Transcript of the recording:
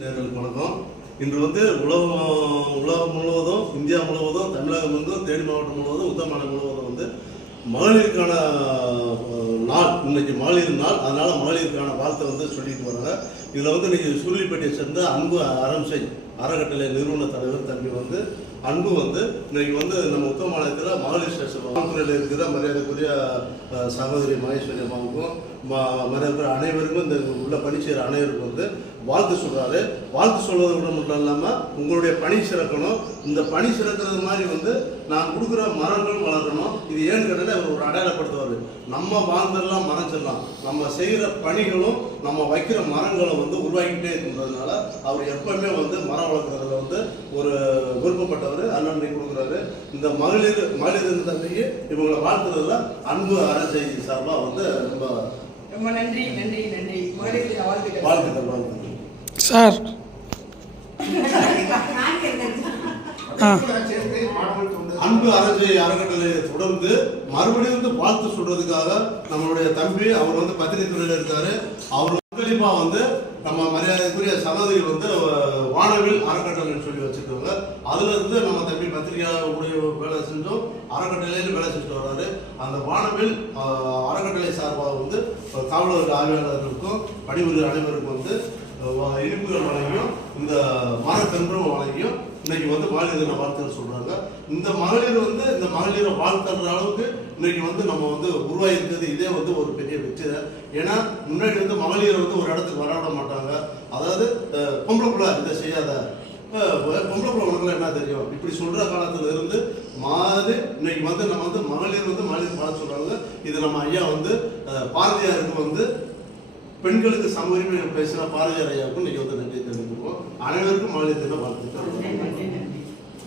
வணக்கம். இன்று உலகம் முழுவதும், இந்தியா முழுவதும், தமிழகம் முழுவதும், தேனி மாவட்டம் முழுவதும், உத்தரமாநிலம் முழுவதும் மகளிருக்கான நாள். இன்னைக்கு மகளிர் நாள். அதனால மகளிருக்கான வாழ்த்தை சொல்லிட்டு வராங்க. இதில் இன்னைக்கு சுருளிப்பேட்டையை சேர்ந்த அன்பு அரம்சை அறக்கட்டளை நிறுவன தலைவர் தம்பி அன்பு இன்னைக்கு நம்ம உத்தரமாநிலத்தில் மகளிர் ஸ்டேஷன் துறையில் இருக்கிற மரியாதைக்குரிய சகோதரி மகேஸ்வரி அம்மாவுக்கும் மரியாதை அனைவருக்கும் இந்த உள்ள பணி செய்கிற அனைவருக்கும் வாழ்த்து சொல்கிறாரு. வாழ்த்து சொல்வது கூட மட்டும் இல்லாமல் உங்களுடைய பணி சிறக்கணும். இந்த பணி சிறக்கிறது மாதிரி நான் கொடுக்குற மரங்களும் வளர்க்கணும். இது ஏன்னு கேட்டால் அவர் ஒரு அடையாளப்படுத்துவார். நம்ம வாழ்ந்தெல்லாம் மறைச்சிடலாம், நம்ம செய்கிற பணிகளும் நம்ம வைக்கிற மரங்களும் உருவாக்கிட்டே இருக்கின்றதுனால அவர் எப்பவுமே மரம் வளர்க்குறதுல ஒரு விருப்பப்பட்டவர் அண்ணன் கொடுக்குறாரு. இந்த மகளிர் தன்மைக்கு இவங்களை வாழ்த்துறதுல அன்பு அரசை சார்பாக ரொம்ப நன்றி நன்றி நன்றி. வாழ்த்துக்கள் சார். அன்பு அரசை அறக்கட்டளையை தொடர்ந்து மறுபடியும் வாழ்த்து சொல்றதுக்காக நம்மளுடைய தம்பி அவர் பத்திரிகை துறையில் இருக்காரு. அவர் பங்களிப்பா நம்ம மரியாதைக்குரிய சகோதரி வானவில் அறக்கட்டளைன்னு சொல்லி வச்சிருக்காங்க. அதுல இருந்து நம்ம தம்பி பத்திரிகையாளர்களுடைய வேலை செஞ்சோம், அறக்கட்டளையில வேலை செஞ்சுட்டு வர்றாரு. அந்த வானவில் அறக்கட்டளை சார்பாக காவலர் ஆய்வாளர்களுக்கும் பணிபுரியும் அனைவருக்கும் இனிப்புகள் வழங்கியும் இந்த மர தென்புறம் வழங்கியும் இன்னைக்கு மகளிர் தின வாழ்த்துன்னு சொல்றாங்க. இந்த மகளிர் இந்த மகளிரை வாழ்த்துற அளவுக்கு இன்னைக்கு நம்ம உருவாகி இருக்கிறது இதே ஒரு பெரிய வெற்றி. ஏன்னா முன்னாடி மகளிரை ஒரு இடத்துக்கு வரவிட மாட்டாங்க. அதாவது பொம்பளை பிள்ளை இதை செய்யாத, பொம்பளை பிள்ளை உனக்குலாம் என்ன தெரியும், இப்படி சொல்ற காலத்துல இருந்து மாறி இன்னைக்கு நம்ம மகளிர் மகளிர் பாட சொல்றாங்க. இது நம்ம ஐயா பாரதியாருக்கு பெண்களுக்கு சம உரிமை பேசின பாரதியார் ஐயாவுக்கும் இன்னைக்கு நன்றி தெரிவிக்கிறோம். அனைவருக்கும் மகளிர் தின வாழ்த்துக்கள்.